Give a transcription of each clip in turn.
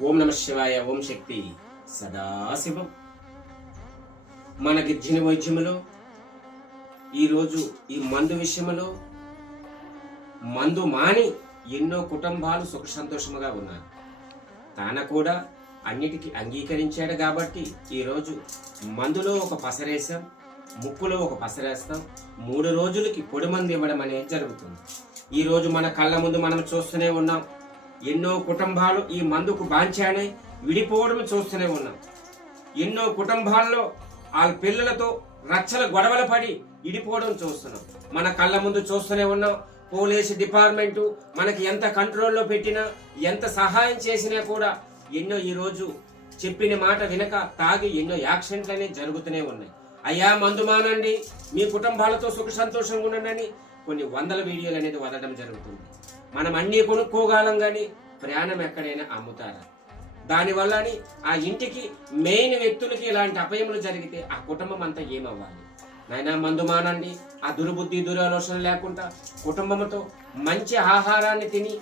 ఓం నమ శివాయ. ఓం శక్తి సదాశివం. మన గిర్జిన వైద్యములో ఈరోజు ఈ మందు విషయంలో మందు మాని ఎన్నో కుటుంబాలు సుఖ సంతోషముగా ఉన్నారు. తాన కూడా అన్నిటికీ అంగీకరించాడు కాబట్టి ఈరోజు మందులో ఒక పసరేసాం, ముక్కులో ఒక పసరేస్తాం. 3 రోజులకి పొడి మందు ఇవ్వడం అనేది జరుగుతుంది. ఈరోజు మన కళ్ళ ముందు మనం చూస్తూనే ఉన్నాం. ఎన్నో కుటుంబాలు ఈ మందుకు బాంచానే విడిపోవడం చూస్తూనే ఉన్నాం. ఎన్నో కుటుంబాల్లో వాళ్ళ పిల్లలతో రచ్చల గొడవలు పడి విడిపోవడం చూస్తున్నాం. మన కళ్ళ ముందు చూస్తూనే ఉన్నాం. పోలీసు డిపార్ట్మెంటు మనకి ఎంత కంట్రోల్లో పెట్టినా, ఎంత సహాయం చేసినా కూడా ఎన్నో ఈరోజు చెప్పిన మాట వినక తాగి ఎన్నో యాక్సిడెంట్లు అనేవి జరుగుతూనే ఉన్నాయి. అయ్యా మందు మానండి, మీ కుటుంబాలతో సుఖ సంతోషంగా ఉండండి కొన్ని వందల వీడియోలు అనేది వదలడం జరుగుతుంది. మనం అన్నీ కొనుక్కోగలం కానీ ప్రాణం ఎక్కడైనా అమ్ముతారా? దానివల్ల ఆ ఇంటికి మెయిన్ వ్యక్తులకి ఇలాంటి అపయములు జరిగితే ఆ కుటుంబం అంతా ఏమవ్వాలి? నాయనా మందు మానండి. ఆ దుర్బుద్ధి దురాలోచన లేకుండా కుటుంబంతో మంచి ఆహారాన్ని తిని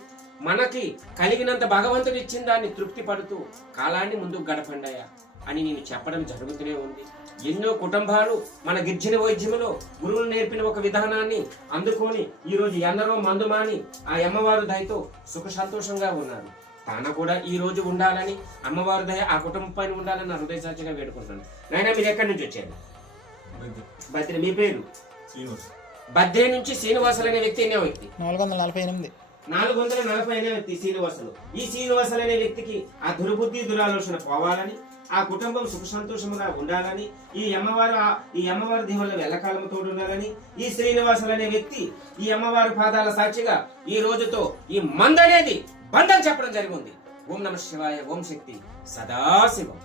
మనకి కలిగినంత భగవంతుడు ఇచ్చిన దాన్ని తృప్తి పడుతూ కాలాన్ని ముందుకు గడపండాయా అని నేను చెప్పడం జరుగుతూనే ఉంది. ఎన్నో కుటుంబాలు మన గిర్జన వైద్యములో గురువులు నేర్పిన ఒక విధానాన్ని అందుకొని ఈరోజు ఎందరో మందు మాని ఆ అమ్మవారు దయతో సుఖ సంతోషంగా ఉన్నారు. తాన కూడా ఈ రోజు ఉండాలని, అమ్మవారి దయ ఆ కుటుంబం పైన ఉండాలని నా హృదయ సాక్షిగా వేడుకుంటున్నాను. నాయనా మీరు ఎక్కడి నుంచి వచ్చారు? బద్రి. మీ పేరు? బద్రే నుంచి శ్రీనివాసులు అనే వ్యక్తి ఎన్నో వ్యక్తి? 448. 448 వ్యక్తి శ్రీనివాసులు. ఈ శ్రీనివాసులు అనే వ్యక్తికి ఆ దుర్బుద్ధి దురాలోచన పోవాలని, ఆ కుటుంబం సుఖ సంతోషముగా ఉండాలని, ఈ అమ్మవారి దేవుళ్ళ ఎల్లకాలము తోడు ఉండాలని ఈ శ్రీనివాసులు అనే వ్యక్తి ఈ అమ్మవారి పాదాల సాక్షిగా ఈ రోజుతో ఈ మందు అనేది బంధం చెప్పడం జరిగింది. ఓం నమ శివాయ. ఓం శక్తి సదాశివం.